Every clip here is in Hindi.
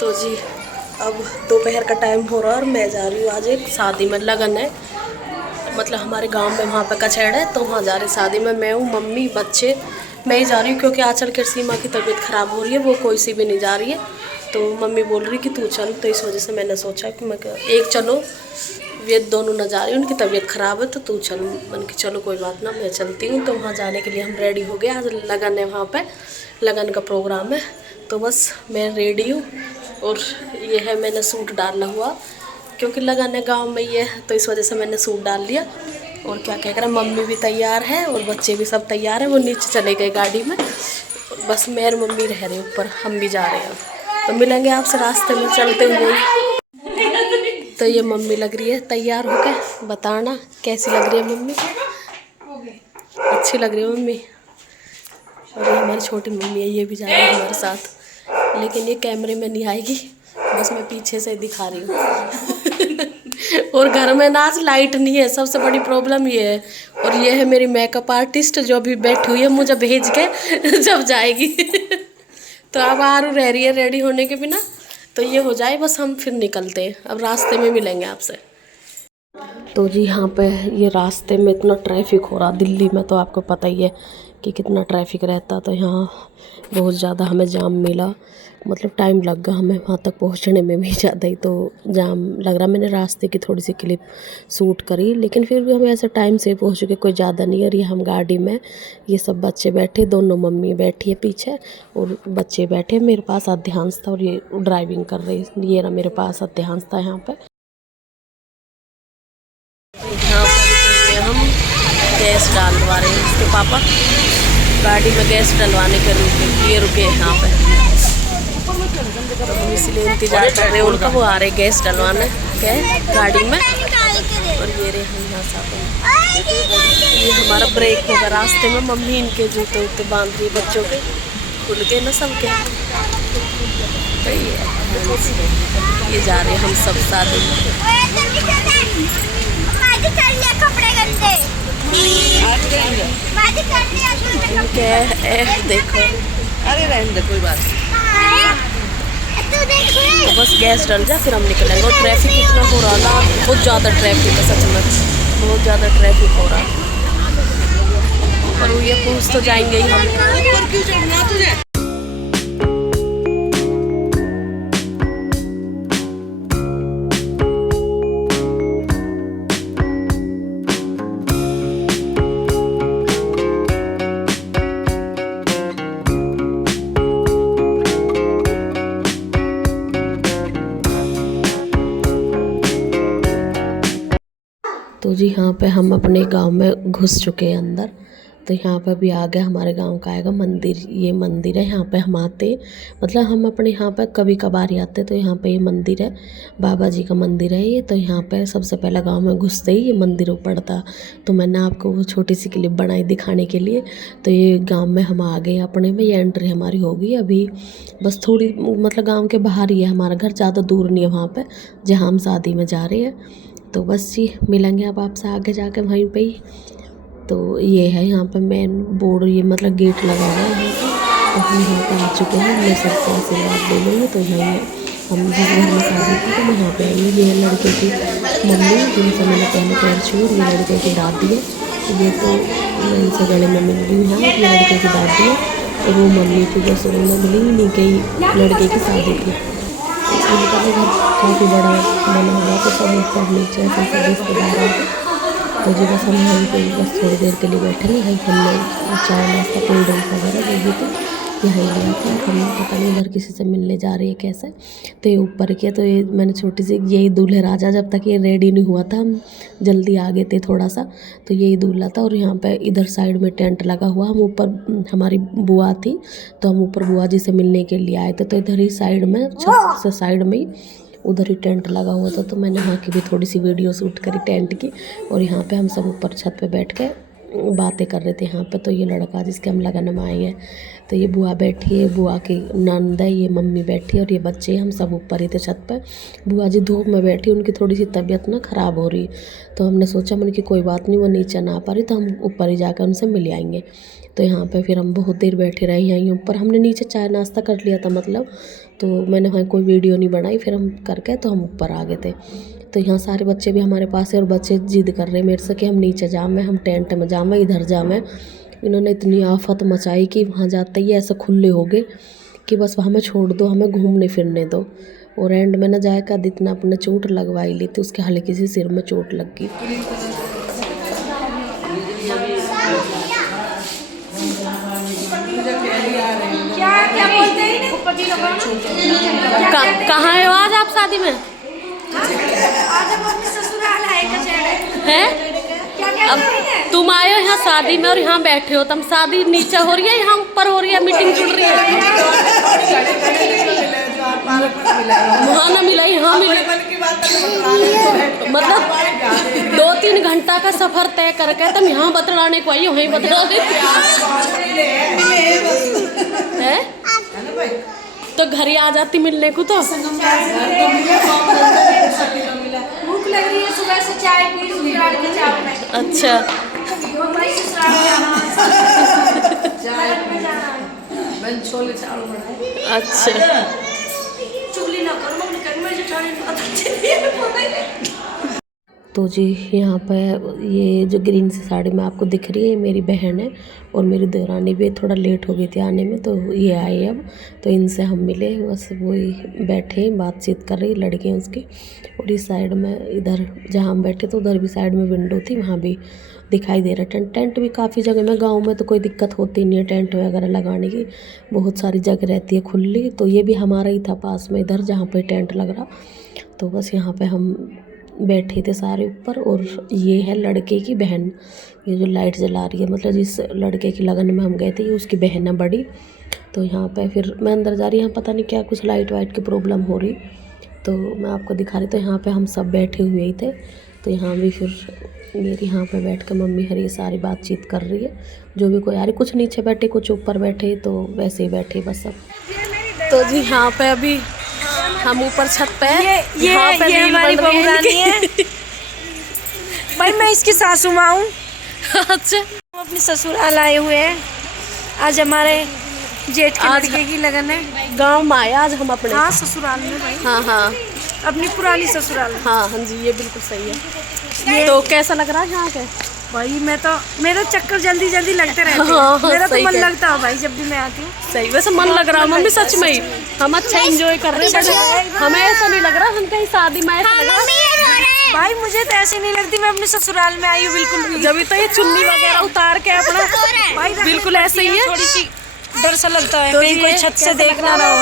तो जी अब दोपहर का टाइम हो रहा है और मैं जा रही हूँ आज एक शादी में, लगन है मतलब हमारे गांव में, वहाँ पे कचहड़ है तो वहाँ जा रही शादी में। मैं हूँ, मम्मी, बच्चे, मैं ही जा रही हूँ क्योंकि आंचल की सीमा की तबीयत ख़राब हो रही है, वो कोई सी भी नहीं जा रही है। तो मम्मी बोल रही कि तू चल, तो इस वजह से मैंने सोचा कि मैं एक चलो, ये दोनों न जा रही, उनकी तबीयत ख़राब है तो तू चल। मन की चलो कोई बात ना, मैं चलती हूँ। तो वहाँ जाने के लिए हम रेडी हो गए, आज लगन है, वहाँ पे लगन का प्रोग्राम है। तो बस मैं रेडी हूँ और ये है, मैंने सूट डाला हुआ क्योंकि लगन है गाँव में ये है, तो इस वजह से मैंने सूट डाल लिया। और क्या कह रहा, मम्मी भी तैयार है और बच्चे भी सब तैयार हैं, वो नीचे चले गए गाड़ी में, बस मैं और मम्मी रह रहे ऊपर, हम भी जा रहे हैं। तो मिलेंगे आपसे रास्ते में चलते हुए। तो ये मम्मी लग रही है तैयार होकर, बताना कैसी लग रही है मम्मी। अच्छी लग रही है मम्मी। और ये हमारी छोटी मम्मी है, ये भी जा रही है हमारे साथ, लेकिन ये कैमरे में नहीं आएगी, बस मैं पीछे से दिखा रही हूँ। और घर में ना आज लाइट नहीं है, सबसे बड़ी प्रॉब्लम ये है। और ये है मेरी मेकअप आर्टिस्ट जो अभी बैठी हुई है मुझे भेज के जब जाएगी। तो अब आरू रह रही है रेडी होने के बिना, तो ये हो जाए बस हम फिर निकलते हैं, अब रास्ते में मिलेंगे आपसे। तो जी यहाँ पे ये रास्ते में इतना ट्रैफिक हो रहा, दिल्ली में तो आपको पता ही है कि कितना ट्रैफिक रहता। तो यहाँ बहुत ज़्यादा हमें जाम मिला, मतलब टाइम लग गया हमें वहाँ तक पहुँचने में भी ज़्यादा ही तो जाम लग रहा। मैंने रास्ते की थोड़ी सी क्लिप शूट करी, लेकिन फिर भी हमें ऐसे टाइम से पहुँच चुके, कोई ज़्यादा नहीं। और ये हम गाड़ी में, ये सब बच्चे बैठे, दोनों मम्मी बैठी है पीछे और बच्चे बैठे, मेरे पास अध्यांश था और ये ड्राइविंग कर रही, ये रहा मेरे पास अध्यांश था यहाँ पर। यहाँ पर हम गैस डालवा रहे हैं, इसके पापा गाड़ी में गैस डलवाने के लिए रुके हैं यहाँ पे, तो हम इसलिए इंतजार कर रहे हैं उनका, वो आ रहे गैस डलवाने के गाड़ी में। और ये रहे हम यहाँ साथ, ये हमारा ब्रेक होगा रास्ते में। मम्मी इनके जूते उते बांध रही बच्चों के, खुल के ना सबके। तो ये जा रहे हैं हम सब शादी में। देखो, अरे रहने दे कोई बात तो बस गैस डल जाए फिर हम निकलेंगे। और ट्रैफिक इतना हो रहा था, बहुत ज़्यादा ट्रैफिक है, सच में बहुत ज़्यादा ट्रैफिक हो रहा है। पर ये पहुँच तो जाएंगे ही हम। ऊपर क्यों चढ़ना तुझे? तो जी यहाँ पे हम अपने गांव में घुस चुके हैं अंदर। तो यहाँ पे भी आ गया, हमारे गांव का आएगा मंदिर, ये मंदिर है। यहाँ पे हम आते, मतलब हम अपने यहाँ पे कभी कभार ही आते। तो यहाँ पे ये मंदिर है, बाबा जी का मंदिर है ये। तो यहाँ पे सबसे पहला गांव में घुसते ही ये मंदिर पड़ता। तो मैंने आपको वो छोटी सी क्लिप बनाई दिखाने के लिए। तो ये गाँव में हम आ गए अपने में, ये एंट्री हमारी होगी अभी, बस थोड़ी मतलब गाँव के बाहर ही है हमारा घर, ज़्यादा दूर नहीं है वहाँ पर जहाँ हम शादी में जा रहे हैं। तो बस जी मिलेंगे अब आपसे आगे जाके वहीं पे ही। तो ये है यहाँ पे मेन बोर्ड, ये मतलब गेट लगा हुआ है यहाँ पे। तो हम यहाँ पर आ चुके हैं, हमने सबको आशीर्वाद ले लेंगे। तो यहाँ हम जिस घर में शादी की तो मैं यहाँ पे आई। ये है लड़के की मम्मी, जिनसे मैंने पहले पैर छू, ये लड़के की दादी है। ये तो मैं इनसे गले में मिल रही हूँ, यहाँ ये लड़के की दादी है। और वो मम्मी थी जो शुरू में मिली, इन्हीं के लड़के की शादी थी। उनका भी घर काफ़ी बड़ा बना हुआ, तो सब ऊपर नीचे ऐसे सब रिश्तेदार हैं। तो जी बस हम यहीं पे बस थोड़ी देर के लिए बैठेंगे। भाई हमने चाय नाश्ता कोल्ड ड्रिंक वगैरह जो भी थी यहाँ ही लिया था। हम पता नहीं इधर किसी से मिलने जा रही है कैसे। तो ये ऊपर किया, तो ये मैंने छोटी सी, यही दूल्हे राजा, जब तक ये रेडी नहीं हुआ था हम जल्दी आ गए थे थोड़ा सा, तो यही दूल्हा था। और यहाँ पे इधर साइड में टेंट लगा हुआ, हम ऊपर, हमारी बुआ थी तो हम ऊपर बुआ जी से मिलने के लिए आए थे। तो इधर ही साइड में, छत से साइड में ही उधर ही टेंट लगा हुआ था। तो मैंने वहाँ की भी थोड़ी सी वीडियो शूट करी टेंट की। और यहाँ पे हम सब ऊपर छत पे बैठ के बातें कर रहे थे यहाँ पे। तो ये लड़का जिसके हम लगन में आए हैं, तो ये बुआ बैठी है, बुआ की नंद है, ये मम्मी बैठी है और ये बच्चे, हम सब ऊपर ही थे छत पे। बुआ जी धूप में बैठी, उनकी थोड़ी सी तबीयत ना ख़राब हो रही। तो हमने सोचा मन कि कोई बात नहीं, वो नीचे ना आ पा रही तो हम ऊपर ही जाकर उनसे मिल आएंगे। तो यहाँ पे फिर हम बहुत देर बैठे रहे यहीं ऊपर। हमने नीचे चाय नाश्ता कर लिया था मतलब, तो मैंने वहाँ कोई वीडियो नहीं बनाई। फिर हम करके तो हम ऊपर आ गए थे। तो यहाँ सारे बच्चे भी हमारे पास है और बच्चे जिद कर रहे हैं मेरे से कि हम नीचे जाएं, हम टेंट में जाएं, इधर जाएं। इन्होंने इतनी आफत मचाई कि वहाँ जाते ही ऐसे खुले हो गए कि बस हमें छोड़ दो, हमें घूमने फिरने दो। और एंड में न जाए कर इतना अपने चोट लगवाई ली थी, उसके हल्की सी सिर में चोट लग गई। कहाँ है आज आप शादी में? है अब तुम आए हो यहाँ शादी में और यहाँ बैठे हो। तुम शादी नीचे हो रही है, यहाँ ऊपर हो रही है, मीटिंग चल रही है। वहाँ ना मिला, यहाँ मिला। मतलब 2-3 घंटा का सफर तय करके तुम यहाँ बतलाने को आई हो, वहीं बतला दे है। तो घर ही आ जाती मिलने को। तो भूख लग रही है, सुबह से चाय पी ससुराल के चाय में। अच्छा अच्छा चुगली ना करो, तो जी यहाँ पे ये जो ग्रीन सी साड़ी में आपको दिख रही है, मेरी बहन है और मेरी देवरानी भी थोड़ा लेट हो गई थी आने में, तो ये आए अब। तो इनसे हम मिले, बस वही बैठे बातचीत कर रही लड़कियाँ उसकी। और इस साइड में इधर जहाँ हम बैठे तो उधर भी साइड में विंडो थी, वहाँ भी दिखाई दे रहा टेंट। टेंट भी काफ़ी जगह में, गाँव में तो कोई दिक्कत होती नहीं है टेंट वगैरह लगाने की, बहुत सारी जगह रहती है खुली। तो ये भी हमारा ही था पास में इधर जहाँ पर टेंट लग रहा। तो बस यहाँ पर हम बैठे थे सारे ऊपर। और ये है लड़के की बहन, ये जो लाइट जला रही है, मतलब जिस लड़के की लगन में हम गए थे ये उसकी बहन है बड़ी। तो यहाँ पे फिर मैं अंदर जा रही, यहाँ पता नहीं क्या कुछ लाइट वाइट की प्रॉब्लम हो रही, तो मैं आपको दिखा रही। तो यहाँ पे हम सब बैठे हुए ही थे। तो यहाँ भी फिर मेरी यहाँ पे बैठ कर मम्मी हरी सारी बातचीत कर रही है, जो भी कोई आ रही, कुछ नीचे बैठे कुछ ऊपर बैठे, तो वैसे ही बैठे बस सब। तो जी यहाँ पे अभी हम ऊपर छत पे ये हमारी बहू रानी है। भाई मैं इसकी सासू माँ हूँ। अच्छा, हम अपने ससुराल आए हुए हैं। आज हमारे जेठ के लड़के की लगन है। गांव में आए आज हम अपने। हाँ ससुराल में भाई। हाँ हाँ अपनी पुरानी ससुराल। हाँ हाँ जी, ये बिल्कुल सही है। तो कैसा लग रहा है यहाँ के? भाई मेरा चक्कर जल्दी जल्दी लगते रहते हैं। हाँ, मेरा तो मन है। लगता है भाई जब भी मैं आती हूँ। सही, वैसे मन लग रहा है मम्मी, सच में ही हम अच्छा एंजॉय कर रहे हैं। हमें ऐसा नहीं लग रहा हम कहीं शादी में ऐसा लग रहा। भाई मुझे तो ऐसे नहीं लगती मैं अपने ससुराल में आई हूँ बिल्कुल भी। जब तो ये चुन्नी वगैरह उतार के अपना भाई बिल्कुल ऐसे ही है। थोड़ी सी डर सा लगता है, कहीं कोई छत से देखना ना हो।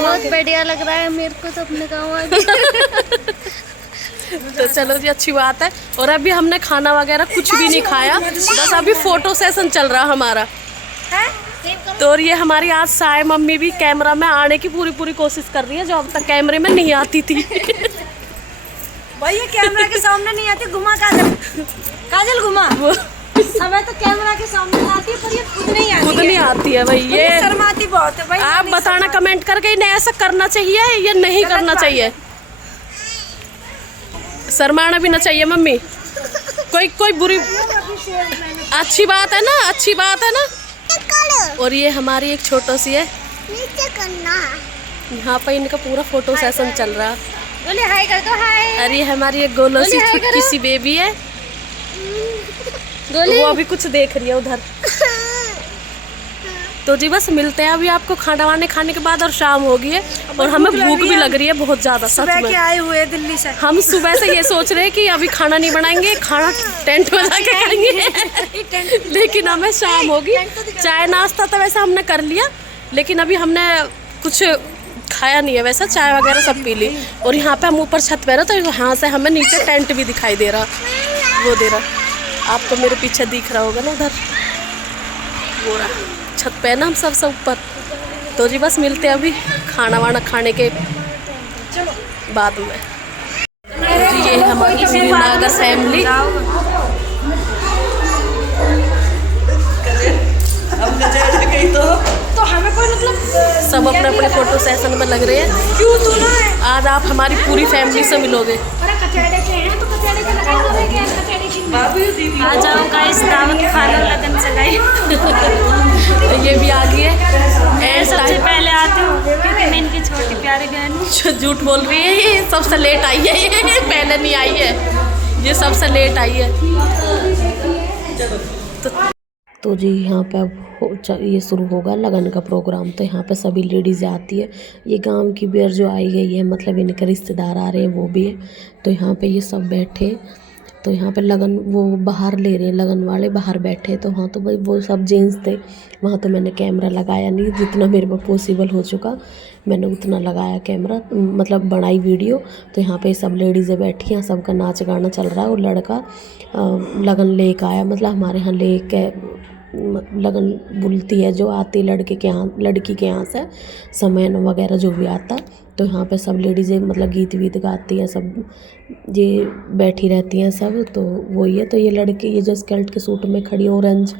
बहुत बढ़िया लग रहा है मेरे को तो अपने गाँव आ गए। तो चलो जी, अच्छी बात है। और अभी हमने खाना वगैरह कुछ भी नहीं खाया, बस अभी फोटो सेशन चल रहा हमारा। तो और ये हमारी आज साय मम्मी भी कैमरा में आने की पूरी कोशिश कर रही है, जो अब तक कैमरे में नहीं आती थी। भाई ये कैमरा के सामने नहीं आती, घुमा काजल घुमा। हमें तो कैमरा के सामने आती है पर ये खुद नहीं आती। खुद नहीं आती है भाई, ये शर्माती बहुत है भाई। आप बताना कमेंट करके इन्हें ऐसा करना चाहिए या नहीं करना चाहिए। शर्माना भी ना चाहिए मम्मी, कोई बुरी अच्छी बात है ना, अच्छी बात है ना। और ये हमारी एक छोटी सी है, यहाँ पर इनका पूरा फोटो सेशन चल रहा है। बोले हाय कर दो हाय। अरे हमारी एक गोलो सी छुटकी सी बेबी है, वो अभी कुछ देख रही है उधर। तो जी बस मिलते हैं अभी आपको खाना वाने खाने के बाद, और शाम हो गई है और हमें भूख भी लग रही है बहुत ज़्यादा। सच में आए हुए दिल्ली से हम सुबह से ये सोच रहे हैं कि अभी खाना नहीं बनाएंगे, खाना टेंट में जाके खाएंगे। लेकिन हमें शाम होगी। चाय नाश्ता तो वैसे हमने कर लिया, लेकिन अभी हमने कुछ खाया नहीं है वैसा, चाय वगैरह सब पी ली। और यहाँ पे हम ऊपर छत पे रहे, तो यहाँ से हमें नीचे टेंट भी दिखाई दे रहा, वो दे रहा आपको मेरे पीछे दिख रहा होगा ना उधर, वो रहा छत पे ना हम सब ऊपर। तो जी बस मिलते हैं अभी खाना वाना खाने के बाद में। जी ये हमारी श्रीनगर फैमिली, तो हमें कोई मतलब सब अपने अपने फोटो सेशन में लग रहे हैं। क्यों तू ना आज आप हमारी पूरी फैमिली से मिलोगे। कचड़े के हैं तो कचड़े के लगाए क्या कचड़े की बाबू दीदी आ जाओ गाइस दावत खा लो लगन से गाइस ये भी आ गई है मैं सबसे पहले आती हूँ क्योंकि मैं इनकी छोटी प्यारी बहन हूँ। झूठ बोल रही है, ये सबसे लेट आई है, ये पहले नहीं आई है, ये सबसे लेट आई है। तो जी यहाँ पे अब ये शुरू होगा लगन का प्रोग्राम। तो यहाँ पे सभी लेडीज़ आती है, ये गांव की बेर जो आई गई है, मतलब इनके रिश्तेदार आ रहे हैं वो भी है। तो यहाँ पे ये सब बैठे, तो यहाँ पे लगन वो बाहर ले रहे हैं, लगन वाले बाहर बैठे। तो हाँ तो भाई वो सब जेंट्स थे वहाँ, तो मैंने कैमरा लगाया नहीं, जितना मेरे को पॉसिबल हो चुका मैंने उतना लगाया कैमरा, मतलब बनाई वीडियो। तो यहाँ पे सब लेडीज़ें बैठी हैं, सबका नाच गाना चल रहा है। और लड़का लगन लेके आया, मतलब हमारे यहाँ लेके लगन बुलती है जो आती लड़के के यहाँ, लड़की के यहाँ से समयन वगैरह जो भी आता। तो यहाँ पे सब लेडीज़ें मतलब गीत वीत गाती हैं, सब ये बैठी रहती हैं सब। तो वही है। तो ये लड़के, ये जो स्कर्ट के सूट में खड़ी ऑरेंज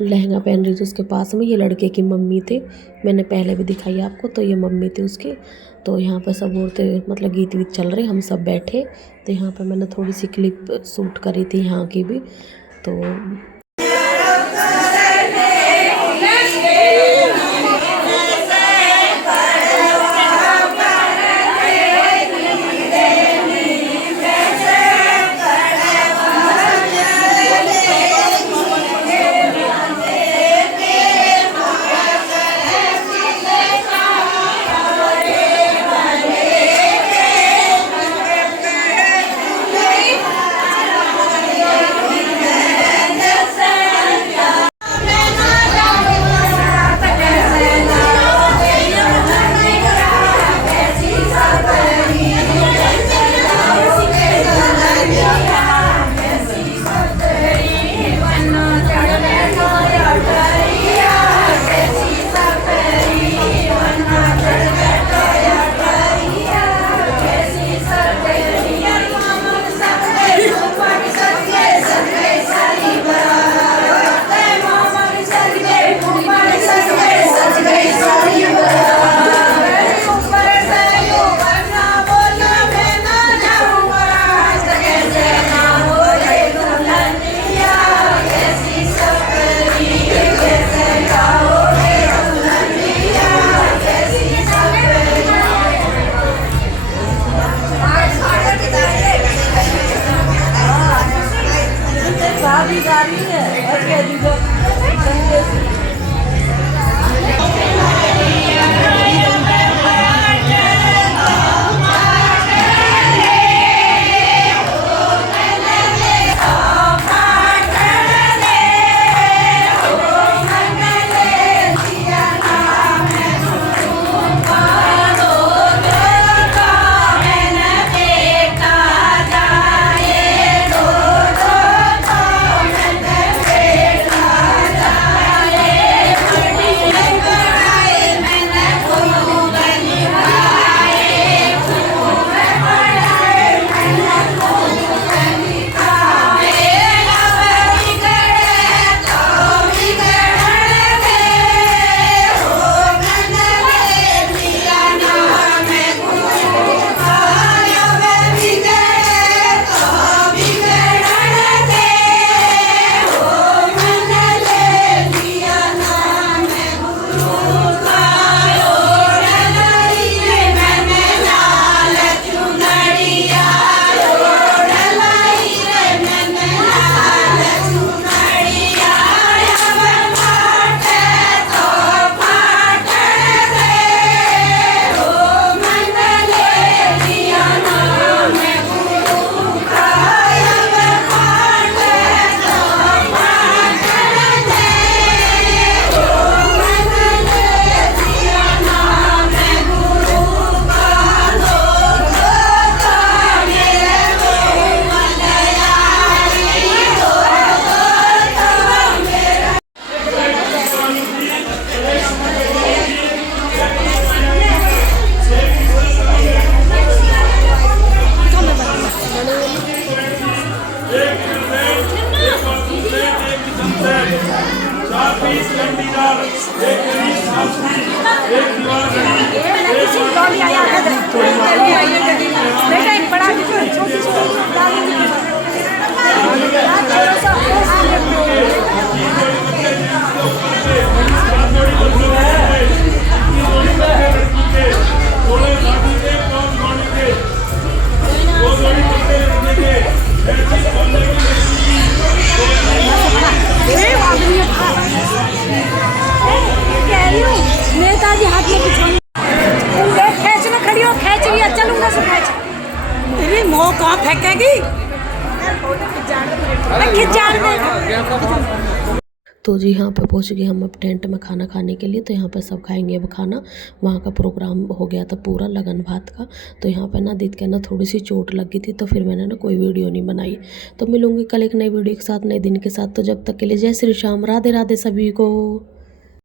लहंगा पहन रही थी, उसके पास में ये लड़के की मम्मी थे, मैंने पहले भी दिखाई आपको। तो ये मम्मी थी उसकी। तो यहाँ पर सब औरतें मतलब गीत वीत चल रहे, हम सब बैठे। तो यहाँ पर मैंने थोड़ी सी क्लिप शूट करी थी यहाँ की भी। तो तो जी यहाँ पे पहुँच गए हम अब टेंट में खाना खाने के लिए। तो यहाँ पे सब खाएंगे अब खाना। वहाँ का प्रोग्राम हो गया था पूरा लगन भात का। तो यहाँ पे ना दीदी के ना थोड़ी सी चोट लगी थी, तो फिर मैंने ना कोई वीडियो नहीं बनाई। तो मिलूंगी कल एक नई वीडियो के साथ, नए दिन के साथ। तो जब तक के लिए जय श्री श्याम, राधे राधे सभी को।